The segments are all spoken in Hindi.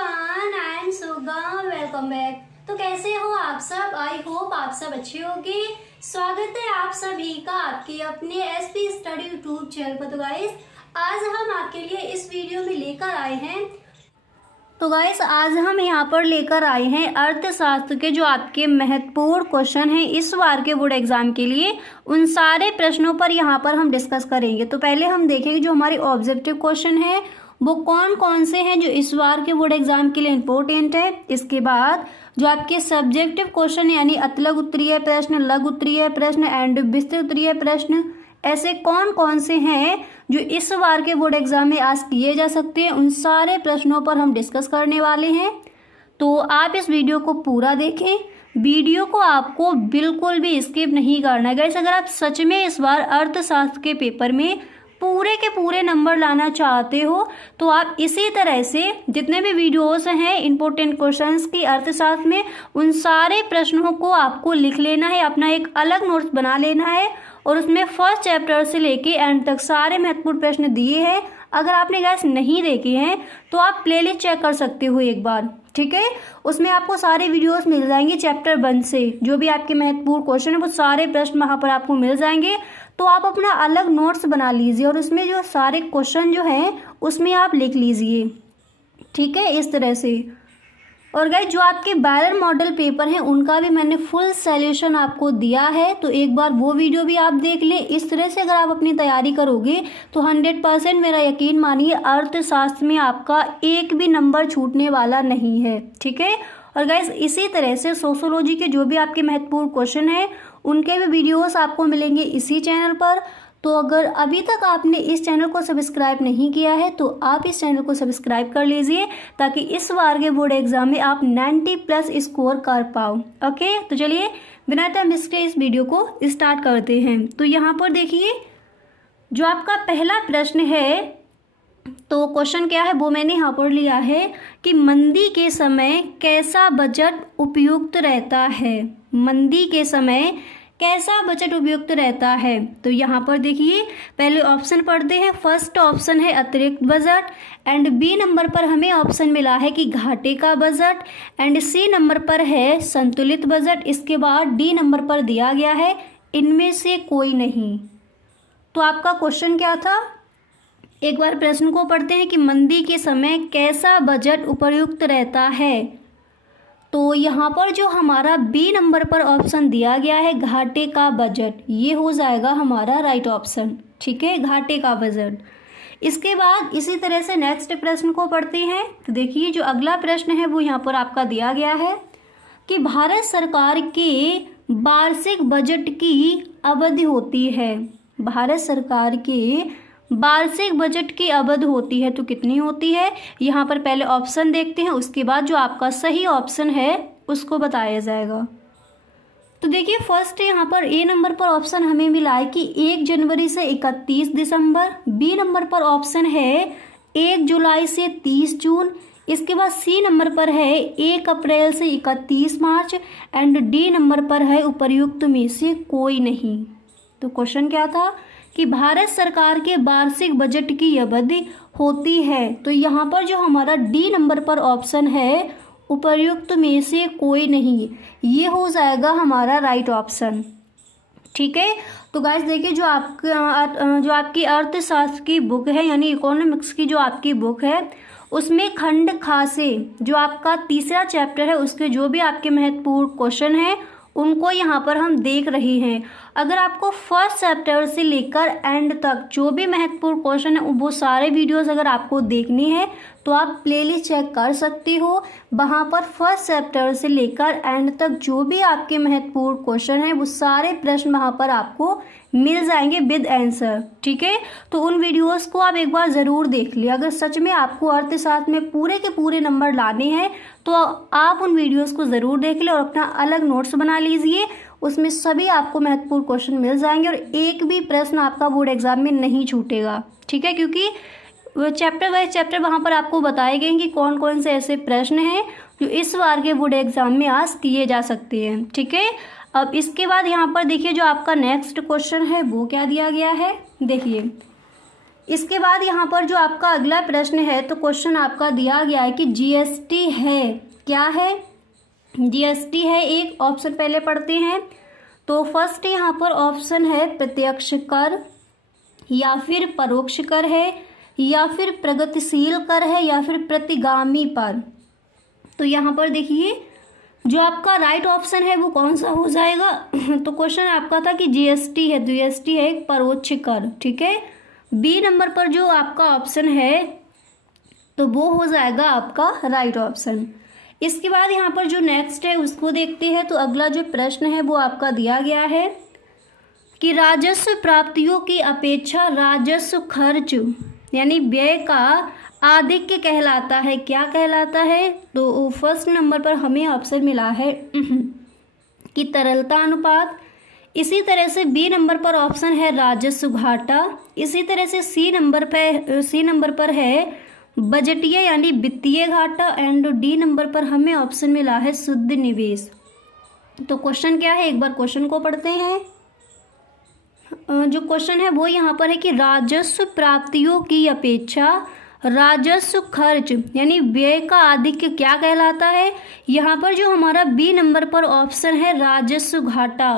Everyone, I am Suga. Welcome back. तो कैसे हो आप सब? आई होप आप सब अच्छे होंगे। स्वागत है आप सभी का आपके अपने एसपी स्टडी यूट्यूब चैनल पर। तो गाइस, आज हम आपके लिए इस वीडियो में लेकर आए हैं आज हम यहाँ पर लेकर आए हैं अर्थशास्त्र के जो आपके महत्वपूर्ण क्वेश्चन हैं इस बार के बोर्ड एग्जाम के लिए। उन सारे प्रश्नों पर यहाँ पर हम डिस्कस करेंगे। तो पहले हम देखेंगे जो हमारे ऑब्जेक्टिव क्वेश्चन है वो कौन कौन से हैं जो इस बार के बोर्ड एग्जाम के लिए इम्पोर्टेंट है। इसके बाद जो आपके सब्जेक्टिव क्वेश्चन यानी अतलग उत्तरीय प्रश्न, लघु उत्तरीय प्रश्न एंड विस्तृत उत्तरीय प्रश्न, ऐसे कौन कौन से हैं जो इस बार के बोर्ड एग्जाम में आज किए जा सकते हैं, उन सारे प्रश्नों पर हम डिस्कस करने वाले हैं। तो आप इस वीडियो को पूरा देखें। वीडियो को आपको बिल्कुल भी स्किप नहीं करना है गाइस। अगर आप सच में इस बार अर्थशास्त्र के पेपर में पूरे के पूरे नंबर लाना चाहते हो तो आप इसी तरह से जितने भी वीडियोस हैं इंपॉर्टेंट क्वेश्चंस की अर्थशास्त्र में, उन सारे प्रश्नों को आपको लिख लेना है, अपना एक अलग नोट्स बना लेना है और उसमें फर्स्ट चैप्टर से लेके एंड तक सारे महत्वपूर्ण प्रश्न दिए हैं। अगर आपने गाइस नहीं देखे हैं तो आप प्लेलिस्ट चेक कर सकते हो एक बार, ठीक है। उसमें आपको सारे वीडियोस मिल जाएंगे चैप्टर 1 से, जो भी आपके महत्वपूर्ण क्वेश्चन है वो सारे प्रश्न वहाँ पर आपको मिल जाएंगे। तो आप अपना अलग नोट्स बना लीजिए और उसमें जो सारे क्वेश्चन जो हैं उसमें आप लिख लीजिए, ठीक है, इस तरह से। और गाइस, जो आपके बैरर मॉडल पेपर हैं उनका भी मैंने फुल सॉल्यूशन आपको दिया है, तो एक बार वो वीडियो भी आप देख लें। इस तरह से अगर आप अपनी तैयारी करोगे तो 100% मेरा यकीन मानिए अर्थशास्त्र में आपका एक भी नंबर छूटने वाला नहीं है, ठीक है। और गाइस, इसी तरह से सोशियोलॉजी के जो भी आपके महत्वपूर्ण क्वेश्चन हैं उनके भी वीडियोस आपको मिलेंगे इसी चैनल पर। तो अगर अभी तक आपने इस चैनल को सब्सक्राइब नहीं किया है तो आप इस चैनल को सब्सक्राइब कर लीजिए ताकि इस बार के बोर्ड एग्जाम में आप 90+ स्कोर कर पाओ। ओके, तो चलिए बिना टाइम वेस्ट के इस वीडियो को स्टार्ट करते हैं। तो यहाँ पर देखिए जो आपका पहला प्रश्न है, तो क्वेश्चन क्या है वो मैंने यहाँ पर लिया है कि मंदी के समय कैसा बजट उपयुक्त रहता है। मंदी के समय कैसा बजट उपयुक्त रहता है। तो यहाँ पर देखिए पहले ऑप्शन पढ़ते हैं। फर्स्ट ऑप्शन है अतिरिक्त बजट एंड बी नंबर पर हमें ऑप्शन मिला है कि घाटे का बजट एंड सी नंबर पर है संतुलित बजट। इसके बाद डी नंबर पर दिया गया है इनमें से कोई नहीं। तो आपका क्वेश्चन क्या था, एक बार प्रश्न को पढ़ते हैं कि मंदी के समय कैसा बजट उपयुक्त रहता है। तो यहाँ पर जो हमारा बी नंबर पर ऑप्शन दिया गया है घाटे का बजट, ये हो जाएगा हमारा राइट ऑप्शन, ठीक है, घाटे का बजट। इसके बाद इसी तरह से नेक्स्ट प्रश्न को पढ़ते हैं। तो देखिए जो अगला प्रश्न है वो यहाँ पर आपका दिया गया है कि भारत सरकार के वार्षिक बजट की अवधि होती है। भारत सरकार के वार्षिक बजट की अवधि होती है तो कितनी होती है। यहाँ पर पहले ऑप्शन देखते हैं, उसके बाद जो आपका सही ऑप्शन है उसको बताया जाएगा। तो देखिए फर्स्ट यहाँ पर ए नंबर पर ऑप्शन हमें मिला है कि 1 जनवरी से 31 दिसंबर। बी नंबर पर ऑप्शन है 1 जुलाई से 30 जून। इसके बाद सी नंबर पर है 1 अप्रैल से 31 मार्च एंड डी नंबर पर है उपर्युक्त में से कोई नहीं। तो क्वेश्चन क्या था कि भारत सरकार के वार्षिक बजट की अवधि होती है। तो यहाँ पर जो हमारा डी नंबर पर ऑप्शन है उपर्युक्त में से कोई नहीं, ये हो जाएगा हमारा राइट ऑप्शन, ठीक है। तो गाइस देखिए जो आपकी अर्थशास्त्र की बुक है यानी इकोनॉमिक्स की जो आपकी बुक है उसमें खंड खा से जो आपका तीसरा चैप्टर है उसके जो भी आपके महत्वपूर्ण क्वेश्चन हैं उनको यहाँ पर हम देख रहे हैं। अगर आपको फर्स्ट चैप्टर से लेकर एंड तक जो भी महत्वपूर्ण क्वेश्चन है वो सारे वीडियोस अगर आपको देखनी है तो आप प्लेलिस्ट चेक कर सकते हो। वहाँ पर फर्स्ट चैप्टर से लेकर एंड तक जो भी आपके महत्वपूर्ण क्वेश्चन है वो सारे प्रश्न वहाँ पर आपको मिल जाएंगे विद आंसर, ठीक है। तो उन वीडियोस को आप एक बार ज़रूर देख लिया। अगर सच में आपको अर्थशास्त्र में पूरे के पूरे नंबर लाने हैं तो आप उन वीडियोस को ज़रूर देख लें और अपना अलग नोट्स बना लीजिए। उसमें सभी आपको महत्वपूर्ण क्वेश्चन मिल जाएंगे और एक भी प्रश्न आपका बोर्ड एग्जाम में नहीं छूटेगा, ठीक है, क्योंकि चैप्टर वाइज चैप्टर वहाँ पर आपको बताए गए कि कौन कौन से ऐसे प्रश्न हैं जो इस बार के बोर्ड एग्जाम में आज किए जा सकते हैं, ठीक है। अब इसके बाद यहाँ पर देखिए जो आपका नेक्स्ट क्वेश्चन है वो क्या दिया गया है। देखिए इसके बाद यहाँ पर जो आपका अगला प्रश्न है, तो क्वेश्चन आपका दिया गया है कि जीएसटी है, क्या है? जीएसटी है एक ऑप्शन पहले पढ़ते हैं। तो फर्स्ट यहाँ पर ऑप्शन है प्रत्यक्ष कर, या फिर परोक्ष कर है, या फिर प्रगतिशील कर है, या फिर प्रतिगामी पर। तो यहाँ पर देखिए जो आपका राइट ऑप्शन है वो कौन सा हो जाएगा? तो क्वेश्चन आपका था कि जीएसटी है, जीएसटी है एक परोक्ष कर, ठीक है। बी नंबर पर जो आपका ऑप्शन है तो वो हो जाएगा आपका राइट ऑप्शन। इसके बाद यहाँ पर जो नेक्स्ट है उसको देखते हैं। तो अगला जो प्रश्न है वो आपका दिया गया है कि राजस्व प्राप्तियों की अपेक्षा राजस्व खर्च यानी व्यय का आधिक्य कहलाता है, क्या कहलाता है? तो फर्स्ट नंबर पर हमें ऑप्शन मिला है कि तरलता अनुपात। इसी तरह से बी नंबर पर ऑप्शन है राजस्व घाटा। इसी तरह से सी नंबर पर है बजटीय यानी वित्तीय घाटा। एंड डी नंबर पर हमें ऑप्शन मिला है शुद्ध निवेश। तो क्वेश्चन क्या है, एक बार क्वेश्चन को पढ़ते हैं। जो क्वेश्चन है वो यहाँ पर है कि राजस्व प्राप्तियों की अपेक्षा राजस्व खर्च यानी व्यय का आधिक्य क्या कहलाता है? यहाँ पर जो हमारा बी नंबर पर ऑप्शन है राजस्व घाटा,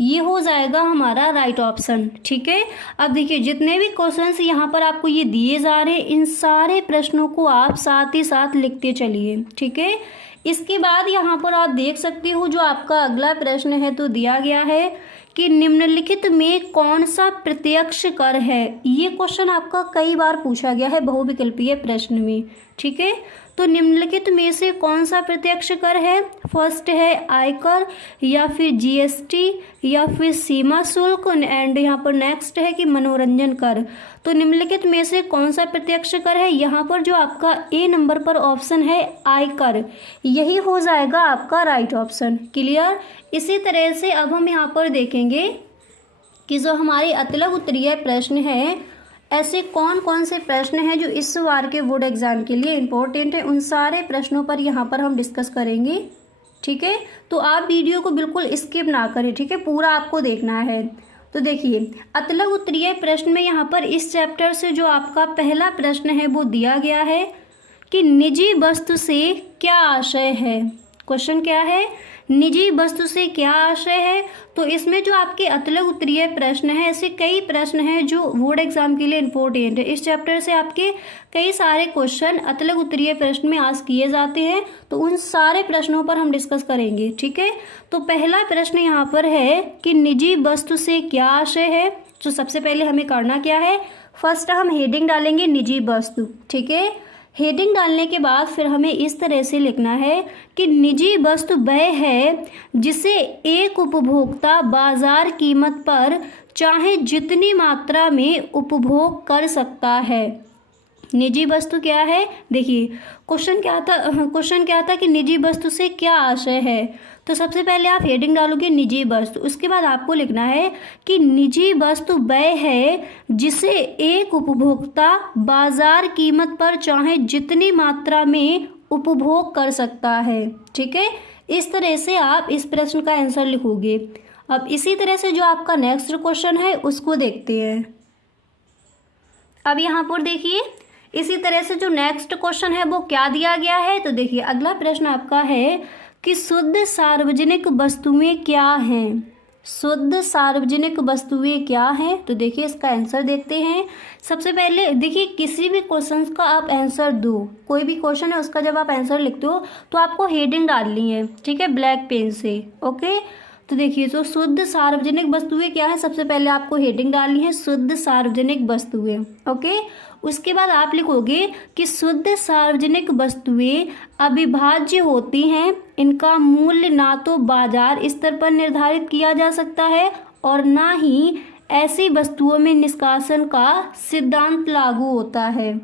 ये हो जाएगा हमारा राइट ऑप्शन, ठीक है। अब देखिए जितने भी क्वेश्चंस यहाँ पर आपको ये दिए जा रहे हैं, इन सारे प्रश्नों को आप साथ ही साथ लिखते चलिए, ठीक है। इसके बाद यहाँ पर आप देख सकते हो जो आपका अगला प्रश्न है तो दिया गया है कि निम्नलिखित में कौन सा प्रत्यक्ष कर है। ये क्वेश्चन आपका कई बार पूछा गया है बहुविकल्पीय प्रश्न में, ठीक है। तो निम्नलिखित में से कौन सा प्रत्यक्ष कर है? फर्स्ट है आयकर, या फिर जीएसटी, या फिर सीमा शुल्क, एंड यहाँ पर नेक्स्ट है कि मनोरंजन कर। तो निम्नलिखित में से कौन सा प्रत्यक्ष कर है? यहाँ पर जो आपका ए नंबर पर ऑप्शन है आयकर, यही हो जाएगा आपका राइट ऑप्शन। क्लियर? इसी तरह से अब हम यहाँ पर देखेंगे कि जो हमारे अतलग उत्तरीय प्रश्न है, ऐसे कौन कौन से प्रश्न हैं जो इस बार के बोर्ड एग्जाम के लिए इम्पोर्टेंट है, उन सारे प्रश्नों पर यहाँ पर हम डिस्कस करेंगे, ठीक है। तो आप वीडियो को बिल्कुल स्किप ना करें, ठीक है, पूरा आपको देखना है। तो देखिए अतलग उत्तरीय प्रश्न में यहाँ पर इस चैप्टर से जो आपका पहला प्रश्न है वो दिया गया है कि निजी वस्तु से क्या आशय है। क्वेश्चन क्या है? निजी वस्तु से क्या आशय है। तो इसमें जो आपके अतलग उत्तरीय प्रश्न है, ऐसे कई प्रश्न हैं जो बोर्ड एग्जाम के लिए इम्पोर्टेंट है। इस चैप्टर से आपके कई सारे क्वेश्चन अतलग उत्तरीय प्रश्न में आज किए जाते हैं, तो उन सारे प्रश्नों पर हम डिस्कस करेंगे, ठीक है। तो पहला प्रश्न यहाँ पर है कि निजी वस्तु से क्या आशय है। तो सबसे पहले हमें करना क्या है, फर्स्ट हम हेडिंग डालेंगे निजी वस्तु, ठीक है। हेडिंग डालने के बाद फिर हमें इस तरह से लिखना है कि निजी वस्तु वह है जिसे एक उपभोक्ता बाजार कीमत पर चाहे जितनी मात्रा में उपभोग कर सकता है। निजी वस्तु क्या है? देखिए क्वेश्चन क्या था कि निजी वस्तु से क्या आशय है। तो सबसे पहले आप हेडिंग डालोगे निजी वस्तु, उसके बाद आपको लिखना है कि निजी वस्तु वह है जिसे एक उपभोक्ता बाजार कीमत पर चाहे जितनी मात्रा में उपभोग कर सकता है, ठीक है। इस तरह से आप इस प्रश्न का आंसर लिखोगे। अब इसी तरह से जो आपका नेक्स्ट क्वेश्चन है उसको देखते हैं। अब यहाँ पर देखिए इसी तरह से जो नेक्स्ट क्वेश्चन है वो क्या दिया गया है। तो देखिए अगला प्रश्न आपका है कि शुद्ध सार्वजनिक वस्तुएं क्या हैं। शुद्ध सार्वजनिक वस्तुएं क्या हैं? तो देखिए इसका आंसर देखते हैं। सबसे पहले देखिए किसी भी क्वेश्चन का आप आंसर दो, कोई भी क्वेश्चन है उसका जब आप आंसर लिखते हो तो आपको हेडिंग डालनी है, ठीक है, ब्लैक पेन से, ओके। तो देखिए तो शुद्ध सार्वजनिक वस्तुएं क्या है, सबसे पहले आपको हेडिंग डालनी है शुद्ध सार्वजनिक वस्तुएं, ओके। उसके बाद आप लिखोगे कि शुद्ध सार्वजनिक वस्तुएं अविभाज्य होती हैं, इनका मूल्य ना तो बाजार स्तर पर निर्धारित किया जा सकता है और ना ही ऐसी वस्तुओं में निष्कासन का सिद्धांत लागू होता है,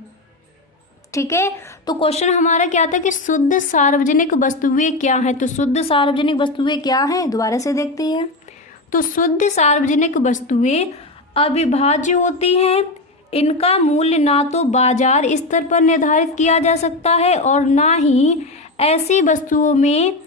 ठीक है। तो क्वेश्चन हमारा क्या था कि शुद्ध सार्वजनिक वस्तुएं क्या हैं। तो शुद्ध सार्वजनिक वस्तुएं क्या हैं, दोबारा से देखते हैं। तो शुद्ध सार्वजनिक वस्तुएं अविभाज्य होती हैं, इनका मूल्य ना तो बाजार स्तर पर निर्धारित किया जा सकता है और ना ही ऐसी वस्तुओं में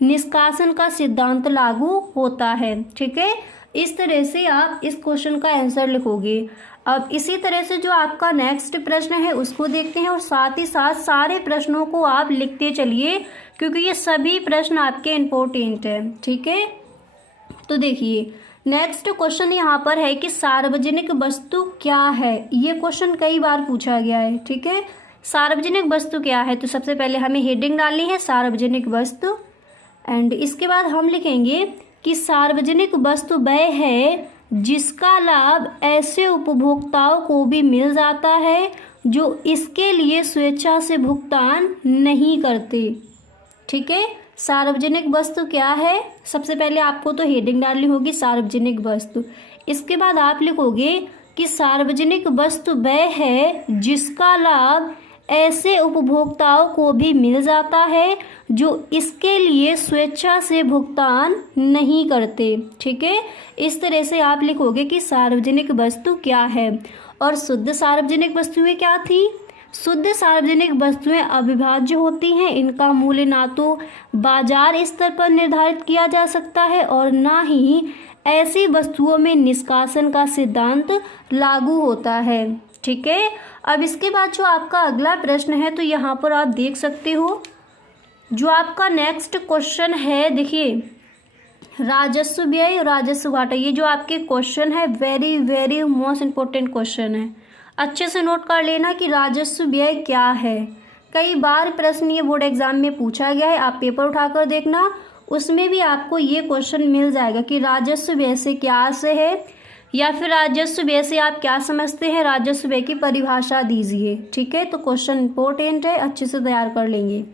निष्कासन का सिद्धांत लागू होता है, ठीक है। इस तरह से आप इस क्वेश्चन का आंसर लिखोगे। अब इसी तरह से जो आपका नेक्स्ट प्रश्न है उसको देखते हैं और साथ ही साथ सारे प्रश्नों को आप लिखते चलिए क्योंकि ये सभी प्रश्न आपके इम्पोर्टेंट है। ठीक है, तो देखिए नेक्स्ट क्वेश्चन यहाँ पर है कि सार्वजनिक वस्तु क्या है। ये क्वेश्चन कई बार पूछा गया है। ठीक है, सार्वजनिक वस्तु क्या है, तो सबसे पहले हमें हेडिंग डालनी है सार्वजनिक वस्तु एंड इसके बाद हम लिखेंगे कि सार्वजनिक वस्तु वह है जिसका लाभ ऐसे उपभोक्ताओं को भी मिल जाता है जो इसके लिए स्वेच्छा से भुगतान नहीं करते। ठीक है, सार्वजनिक वस्तु क्या है, सबसे पहले आपको तो हेडिंग डालनी होगी सार्वजनिक वस्तु। इसके बाद आप लिखोगे कि सार्वजनिक वस्तु वह है जिसका लाभ ऐसे उपभोक्ताओं को भी मिल जाता है जो इसके लिए स्वेच्छा से भुगतान नहीं करते। ठीक है, इस तरह से आप लिखोगे कि सार्वजनिक वस्तु क्या है। और शुद्ध सार्वजनिक वस्तुएं क्या थी, शुद्ध सार्वजनिक वस्तुएं अविभाज्य होती हैं। इनका मूल्य ना तो बाजार स्तर पर निर्धारित किया जा सकता है और ना ही ऐसी वस्तुओं में निष्कासन का सिद्धांत लागू होता है। ठीक है, अब इसके बाद जो आपका अगला प्रश्न है तो यहाँ पर आप देख सकते हो जो आपका नेक्स्ट क्वेश्चन है, देखिए राजस्व व्यय राजस्व घाटा, ये जो आपके क्वेश्चन है very very most important question है। अच्छे से नोट कर लेना कि राजस्व व्यय क्या है। कई बार प्रश्न ये बोर्ड एग्जाम में पूछा गया है, आप पेपर उठाकर देखना, उसमें भी आपको ये क्वेश्चन मिल जाएगा कि राजस्व व्यय से क्या आशय है या फिर राजस्व व्यय से आप क्या समझते हैं, राजस्व व्यय की परिभाषा दीजिए। ठीक है, तो क्वेश्चन इंपॉर्टेंट है, अच्छे से तैयार कर लेंगे।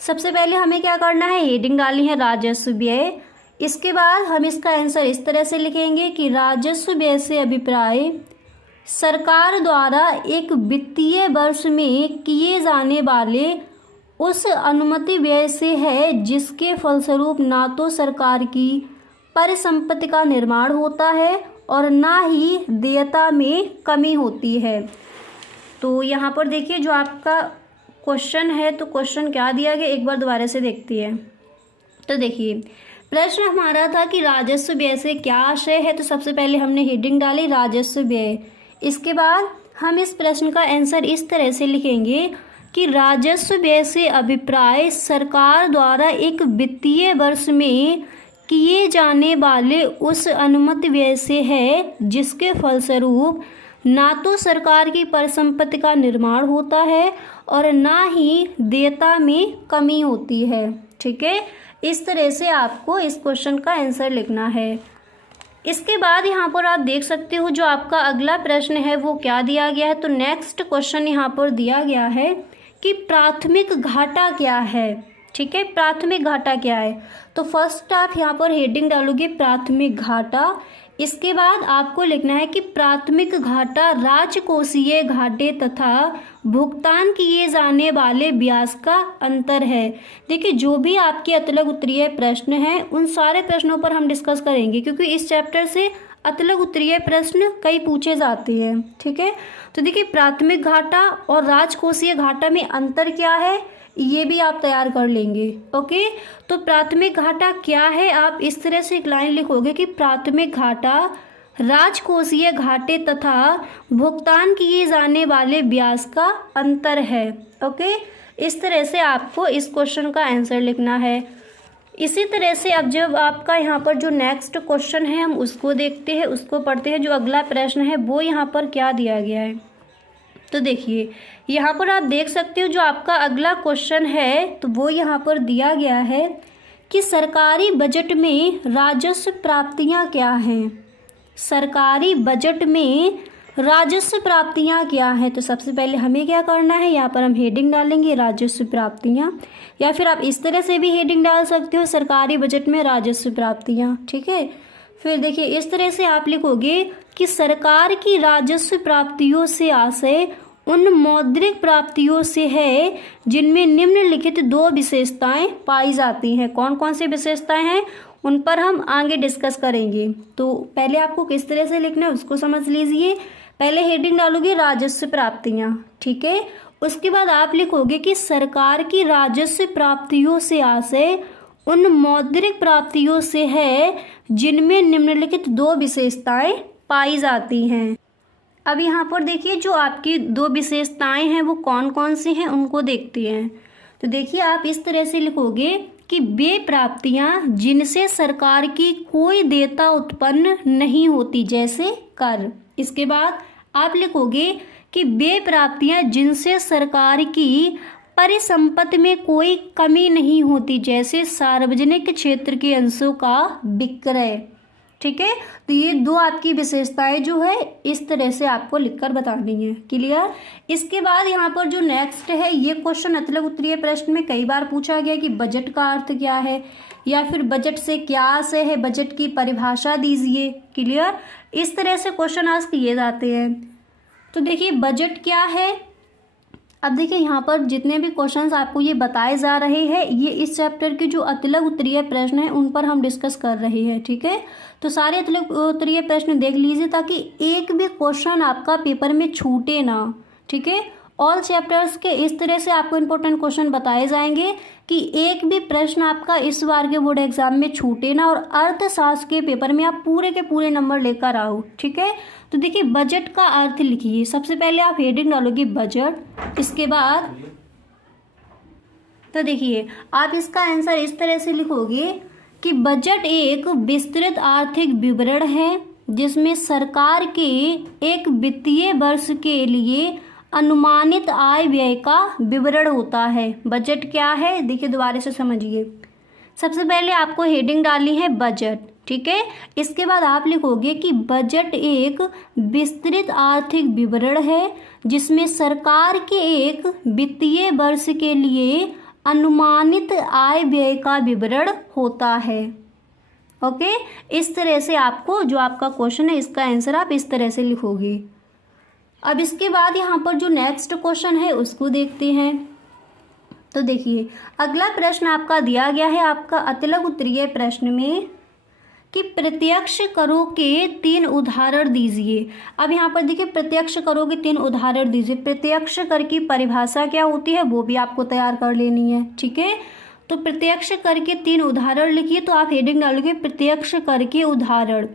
सबसे पहले हमें क्या करना है, हेडिंग डालनी है राजस्व व्यय। इसके बाद हम इसका आंसर इस तरह से लिखेंगे कि राजस्व व्यय से अभिप्राय सरकार द्वारा एक वित्तीय वर्ष में किए जाने वाले उस अनुमति व्यय से है जिसके फलस्वरूप ना तो सरकार की परिसंपत्ति का निर्माण होता है और ना ही देयता में कमी होती है। तो यहाँ पर देखिए जो आपका क्वेश्चन है, तो क्वेश्चन क्या दिया गया एक बार दोबारा से देखते हैं। तो देखिए प्रश्न हमारा था कि राजस्व व्यय से क्या आशय है, तो सबसे पहले हमने हेडिंग डाली राजस्व व्यय। इसके बाद हम इस प्रश्न का आंसर इस तरह से लिखेंगे कि राजस्व व्यय से अभिप्राय सरकार द्वारा एक वित्तीय वर्ष में किए जाने वाले उस अनुमत व्यय से है जिसके फलस्वरूप ना तो सरकार की परिसंपत्ति का निर्माण होता है और ना ही देयता में कमी होती है। ठीक है, इस तरह से आपको इस क्वेश्चन का आंसर लिखना है। इसके बाद यहाँ पर आप देख सकते हो जो आपका अगला प्रश्न है वो क्या दिया गया है। तो नेक्स्ट क्वेश्चन यहाँ पर दिया गया है कि प्राथमिक घाटा क्या है। ठीक है, प्राथमिक घाटा क्या है, तो फर्स्ट आप यहाँ पर हेडिंग डालोगे प्राथमिक घाटा। इसके बाद आपको लिखना है कि प्राथमिक घाटा राजकोषीय घाटे तथा भुगतान किए जाने वाले ब्याज का अंतर है। देखिए जो भी आपके अतलग उत्तरीय प्रश्न हैं उन सारे प्रश्नों पर हम डिस्कस करेंगे क्योंकि इस चैप्टर से अतलग उत्तरीय प्रश्न कई पूछे जाते हैं। ठीक है, तो देखिए प्राथमिक घाटा और राजकोषीय घाटा में अंतर क्या है ये भी आप तैयार कर लेंगे। ओके, तो प्राथमिक घाटा क्या है, आप इस तरह से एक लाइन लिखोगे कि प्राथमिक घाटा राजकोषीय घाटे तथा भुगतान किए जाने वाले ब्याज का अंतर है। ओके, इस तरह से आपको इस क्वेश्चन का आंसर लिखना है। इसी तरह से अब जब आपका यहाँ पर जो नेक्स्ट क्वेश्चन है हम उसको देखते हैं, उसको पढ़ते हैं। जो अगला प्रश्न है वो यहाँ पर क्या दिया गया है, तो देखिए यहाँ पर आप देख सकते हो जो आपका अगला क्वेश्चन है तो वो यहाँ पर दिया गया है कि सरकारी बजट में राजस्व प्राप्तियाँ क्या हैं। सरकारी बजट में राजस्व प्राप्तियाँ क्या हैं, तो सबसे पहले हमें क्या करना है, यहाँ पर हम हेडिंग डालेंगे राजस्व प्राप्तियाँ, या फिर आप इस तरह से भी हेडिंग डाल सकते हो सरकारी बजट में राजस्व प्राप्तियाँ। ठीक है, फिर देखिए इस तरह से आप लिखोगे कि सरकार की राजस्व प्राप्तियों से आशय उन मौद्रिक प्राप्तियों से है जिनमें निम्नलिखित दो विशेषताएं पाई जाती हैं। कौन कौन सी विशेषताएं हैं उन पर हम आगे डिस्कस करेंगे। तो पहले आपको किस तरह से लिखना है उसको समझ लीजिए। पहले हेडिंग डालोगे राजस्व प्राप्तियां, ठीक है। उसके बाद आप लिखोगे कि सरकार की राजस्व प्राप्तियों से आशय उन मौद्रिक प्राप्तियों से है जिनमें निम्नलिखित दो विशेषताएं पाई जाती हैं। अब यहाँ पर देखिए जो आपकी दो विशेषताएं हैं वो कौन कौन सी हैं उनको देखते हैं। तो देखिए आप इस तरह से लिखोगे कि वे प्राप्तियां जिनसे सरकार की कोई देयता उत्पन्न नहीं होती जैसे कर। इसके बाद आप लिखोगे कि वे प्राप्तियां जिनसे सरकार की परिसंपत्ति में कोई कमी नहीं होती जैसे सार्वजनिक क्षेत्र के अंशों का विक्रय। ठीक है, तो ये दो आपकी विशेषताएं जो है इस तरह से आपको लिखकर बतानी है। क्लियर। इसके बाद यहाँ पर जो नेक्स्ट है ये क्वेश्चन अतलग उत्तरीय प्रश्न में कई बार पूछा गया कि बजट का अर्थ क्या है या फिर बजट से क्या आशय है, बजट की परिभाषा दीजिए। क्लियर। इस तरह से क्वेश्चन आज किए जाते हैं। तो देखिए बजट क्या है। अब देखिए यहाँ पर जितने भी क्वेश्चंस आपको ये बताए जा रहे हैं ये इस चैप्टर के जो अतिलक उत्तरीय प्रश्न हैं उन पर हम डिस्कस कर रहे हैं। ठीक है, तो सारे अतिलक उत्तरीय प्रश्न देख लीजिए ताकि एक भी क्वेश्चन आपका पेपर में छूटे ना। ठीक है, ऑल चैप्टर्स के इस तरह से आपको इंपॉर्टेंट क्वेश्चन बताए जाएंगे कि एक भी प्रश्न आपका इस बार के बोर्ड एग्जाम में छूटे ना और अर्थशास्त्र के पेपर में आप पूरे के पूरे नंबर लेकर आओ। ठीक है, तो देखिए बजट का अर्थ लिखिए। सबसे पहले आप हेडिंग डालोगे बजट। इसके बाद तो देखिए आप इसका आंसर इस तरह से लिखोगे कि बजट एक विस्तृत आर्थिक विवरण है जिसमें सरकार के एक वित्तीय वर्ष के लिए अनुमानित आय व्यय का विवरण होता है। बजट क्या है देखिए दोबारा से समझिए। सबसे पहले आपको हेडिंग डालनी है बजट। ठीक है, इसके बाद आप लिखोगे कि बजट एक विस्तृत आर्थिक विवरण है जिसमें सरकार के एक वित्तीय वर्ष के लिए अनुमानित आय व्यय का विवरण होता है। ओके, इस तरह से आपको जो आपका क्वेश्चन है इसका आंसर आप इस तरह से लिखोगे। अब इसके बाद यहाँ पर जो नेक्स्ट क्वेश्चन है उसको देखते हैं। तो देखिए अगला प्रश्न आपका दिया गया है आपका अतिलक उत्तरीय प्रश्न में कि प्रत्यक्ष करों के 3 उदाहरण दीजिए। अब यहाँ पर देखिए प्रत्यक्ष करों के 3 उदाहरण दीजिए। प्रत्यक्ष कर की परिभाषा क्या होती है वो भी आपको तैयार कर लेनी है। ठीक है, तो प्रत्यक्ष कर के 3 उदाहरण लिखिए। तो आप हेडिंग डालोगे प्रत्यक्ष कर के उदाहरण।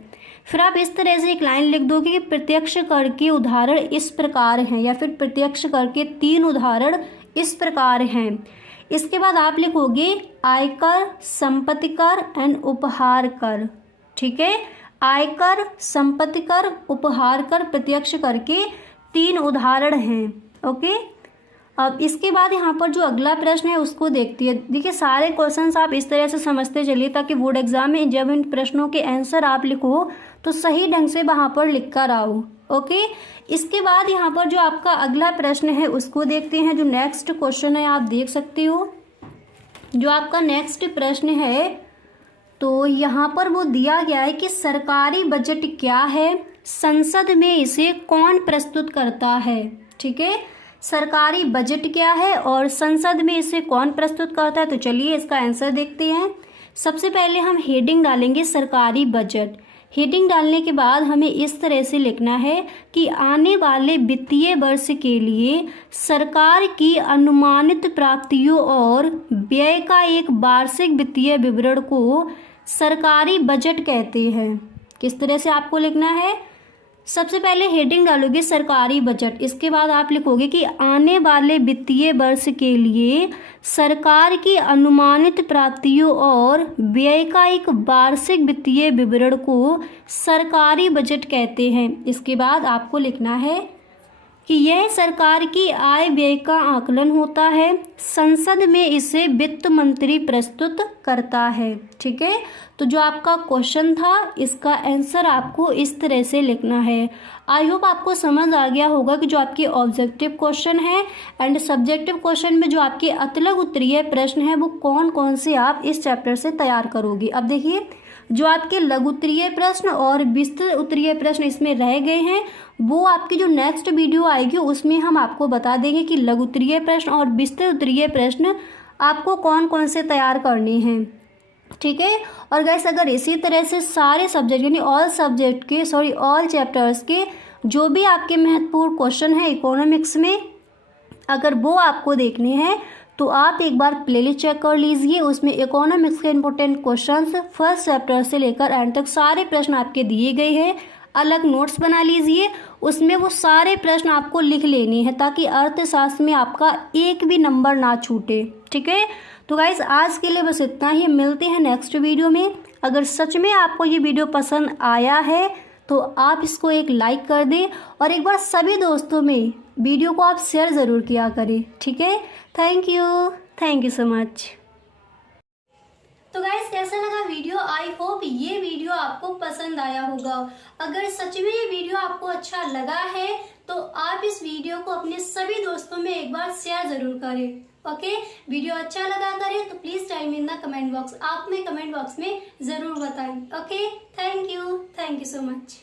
फिर आप इस तरह से एक लाइन लिख दोगे कि प्रत्यक्ष कर के उदाहरण इस प्रकार हैं या फिर प्रत्यक्ष कर के 3 उदाहरण इस प्रकार हैं। इसके बाद आप लिखोगे आयकर, संपत्ति कर एंड उपहार कर। ठीक है, आयकर, संपत्ति कर, उपहार कर प्रत्यक्ष कर के 3 उदाहरण हैं। ओके, अब इसके बाद यहाँ पर जो अगला प्रश्न है उसको देखती है। देखिए सारे क्वेश्चंस आप इस तरह से समझते चलिए ताकि बोर्ड एग्जाम में जब इन प्रश्नों के आंसर आप लिखो तो सही ढंग से वहाँ पर लिख कर आओ। ओके, इसके बाद यहाँ पर जो आपका अगला प्रश्न है उसको देखते हैं। जो नेक्स्ट क्वेश्चन है आप देख सकते हो। जो आपका नेक्स्ट प्रश्न है तो यहाँ पर वो दिया गया है कि सरकारी बजट क्या है, संसद में इसे कौन प्रस्तुत करता है। ठीक है, सरकारी बजट क्या है और संसद में इसे कौन प्रस्तुत करता है। तो चलिए इसका आंसर देखते हैं। सबसे पहले हम हेडिंग डालेंगे सरकारी बजट। हेडिंग डालने के बाद हमें इस तरह से लिखना है कि आने वाले वित्तीय वर्ष के लिए सरकार की अनुमानित प्राप्तियों और व्यय का एक वार्षिक वित्तीय विवरण को सरकारी बजट कहते हैं। किस तरह से आपको लिखना है, सबसे पहले हेडिंग डालोगे सरकारी बजट। इसके बाद आप लिखोगे कि आने वाले वित्तीय वर्ष के लिए सरकार की अनुमानित प्राप्तियों और व्यय का एक वार्षिक वित्तीय विवरण को सरकारी बजट कहते हैं। इसके बाद आपको लिखना है कि यह सरकार की आय व्यय का आकलन होता है, संसद में इसे वित्त मंत्री प्रस्तुत करता है। ठीक है, तो जो आपका क्वेश्चन था इसका आंसर आपको इस तरह से लिखना है। आई होप आपको समझ आ गया होगा कि जो आपके ऑब्जेक्टिव क्वेश्चन है एंड सब्जेक्टिव क्वेश्चन में जो आपके अतिलक उत्तरीय प्रश्न है वो कौन कौन से आप इस चैप्टर से तैयार करोगे। अब देखिए जो आपके लघु उत्तरीय प्रश्न और विस्तृत उत्तरीय प्रश्न इसमें रह गए हैं वो आपकी जो नेक्स्ट वीडियो आएगी उसमें हम आपको बता देंगे कि लघु उत्तरीय प्रश्न और विस्तृत उत्तरीय प्रश्न आपको कौन कौन से तैयार करने हैं। ठीक है, और गाइस अगर इसी तरह से सारे सब्जेक्ट यानी ऑल चैप्टर्स के जो भी आपके महत्वपूर्ण क्वेश्चन है इकोनॉमिक्स में अगर वो आपको देखने हैं तो आप एक बार प्लेलिस्ट चेक कर लीजिए। उसमें इकोनॉमिक्स के इंपॉर्टेंट क्वेश्चंस फर्स्ट चैप्टर से लेकर एंड तक सारे प्रश्न आपके दिए गए हैं। अलग नोट्स बना लीजिए, उसमें वो सारे प्रश्न आपको लिख लेने हैं ताकि अर्थशास्त्र में आपका एक भी नंबर ना छूटे। ठीक है, तो गाइस आज के लिए बस इतना ही, मिलते हैं नेक्स्ट वीडियो में। अगर सच में आपको ये वीडियो पसंद आया है तो आप इसको एक लाइक कर दें और एक बार सभी दोस्तों में वीडियो को आप शेयर ज़रूर किया करें। ठीक है, थैंक यू सो मच। तो गाइस कैसा लगा वीडियो? आई होप ये वीडियो आपको पसंद आया होगा। अगर सच में ये वीडियो आपको अच्छा लगा है तो आप इस वीडियो को अपने सभी दोस्तों में एक बार शेयर जरूर करें। ओके, वीडियो अच्छा लगा करें तो please time in the comment box, आप में कमेंट बॉक्स में जरूर बताएं। Okay, thank you so much.